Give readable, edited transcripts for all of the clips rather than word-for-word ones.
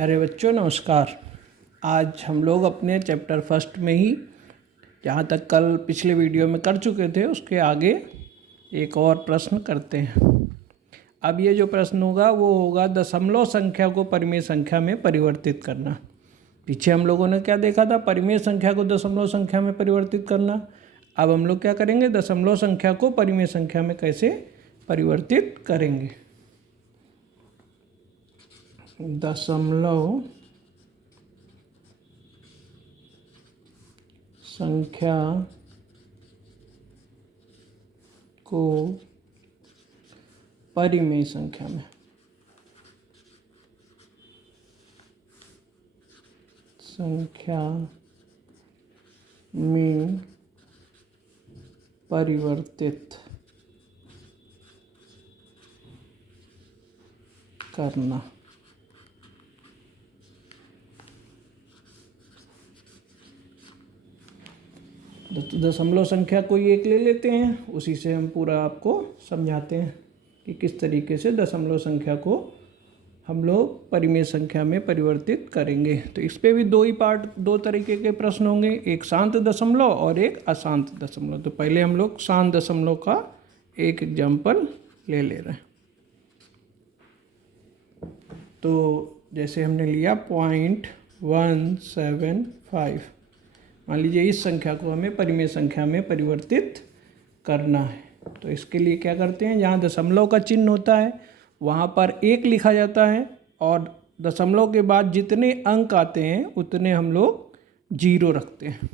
प्यारे बच्चों नमस्कार। आज हम लोग अपने चैप्टर फर्स्ट में ही जहाँ तक कल पिछले वीडियो में कर चुके थे उसके आगे एक और प्रश्न करते हैं। अब ये जो प्रश्न होगा वो होगा दशमलव संख्या को परिमेय संख्या में परिवर्तित करना। पीछे हम लोगों ने क्या देखा था, परिमेय संख्या को दशमलव संख्या में परिवर्तित करना। अब हम लोग क्या करेंगे, दशमलव संख्या को परिमेय संख्या में कैसे परिवर्तित करेंगे। दशमलव संख्या को परिमेय संख्या में परिवर्तित करना। दशमलव संख्या कोई एक ले लेते हैं, उसी से हम पूरा आपको समझाते हैं कि किस तरीके से दशमलव संख्या को हम लोग परिमेय संख्या में परिवर्तित करेंगे। तो इस पे भी दो तरीके के प्रश्न होंगे, एक शांत दशमलव और एक अशांत दशमलव। तो पहले हम लोग शांत दशमलव का एक एग्जाम्पल ले रहे हैं। तो जैसे हमने लिया 0.175, मान लीजिए इस संख्या को हमें परिमेय संख्या में परिवर्तित करना है। तो इसके लिए क्या करते हैं, जहाँ दशमलव का चिन्ह होता है वहाँ पर 1 लिखा जाता है और दशमलव के बाद जितने अंक आते हैं उतने हम लोग 0 रखते हैं।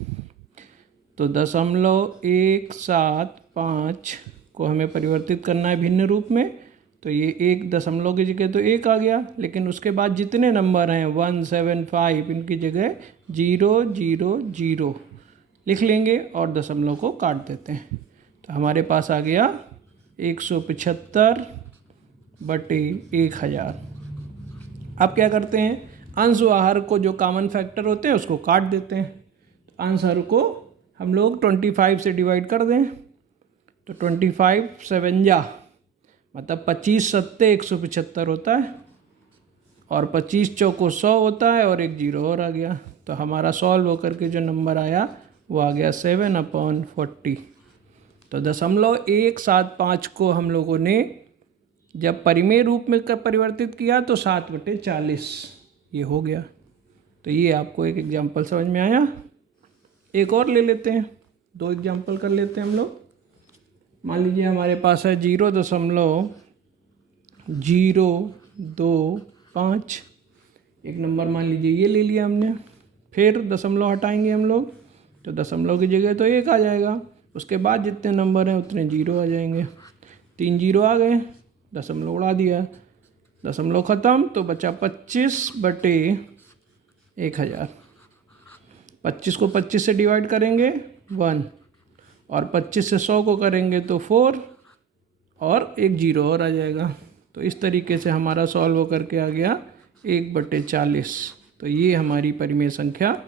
तो 0.175 को हमें परिवर्तित करना है भिन्न रूप में। तो ये 1 दशमलव की जगह तो 1 आ गया, लेकिन उसके बाद जितने नंबर हैं 175 इनकी जगह 000 लिख लेंगे और दशमलव को काट देते हैं। तो हमारे पास आ गया 175/1000। अब क्या करते हैं, अंश और हर को जो कॉमन फैक्टर होते हैं उसको काट देते हैं। तो अंश हर को हम लोग 25 से डिवाइड कर दें। तो 25 7 मतलब 25 7 175 होता है और 25 चौको 100 होता है और एक 0 और आ गया। तो हमारा सॉल्व होकर के जो नंबर आया वो आ गया 7/40। तो 0.175 को हम लोगों ने जब परिमेय रूप में परिवर्तित किया तो 7/40 ये हो गया। तो ये आपको एक एग्जाम्पल समझ में आया। एक और ले लेते हैं, 2 एग्जाम्पल कर लेते हैं हम लोग। मान लीजिए हमारे पास है 0.025। एक नंबर मान लीजिए ये ले लिया हमने। फिर दशमलव हटाएंगे हम लोग, तो दशमलव की जगह तो 1 आ जाएगा। उसके बाद जितने नंबर हैं उतने 0 आ जाएंगे। 3 0 आ गए, दशमलव उड़ा दिया, दशमलव ख़त्म। तो बचा 25/1000। 25 को 25 से डिवाइड करेंगे 1 और 25 से 100 को करेंगे तो 4 और एक 0 और आ जाएगा। तो इस तरीके से हमारा सॉल्व होकर के आ गया 1/40। तो ये हमारी परिमेय संख्या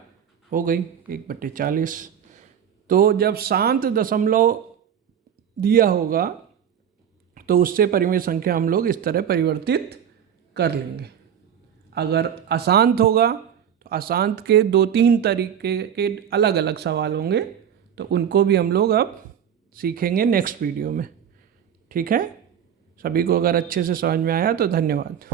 हो गई 1/40। तो जब शांत दशमलव दिया होगा तो उससे परिमेय संख्या हम लोग इस तरह परिवर्तित कर लेंगे। अगर अशांत होगा तो अशांत के 2-3 तरीके के अलग अलग सवाल होंगे, तो उनको भी हम लोग अब सीखेंगे नेक्स्ट वीडियो में। ठीक है, सभी को अगर अच्छे से समझ में आया तो धन्यवाद।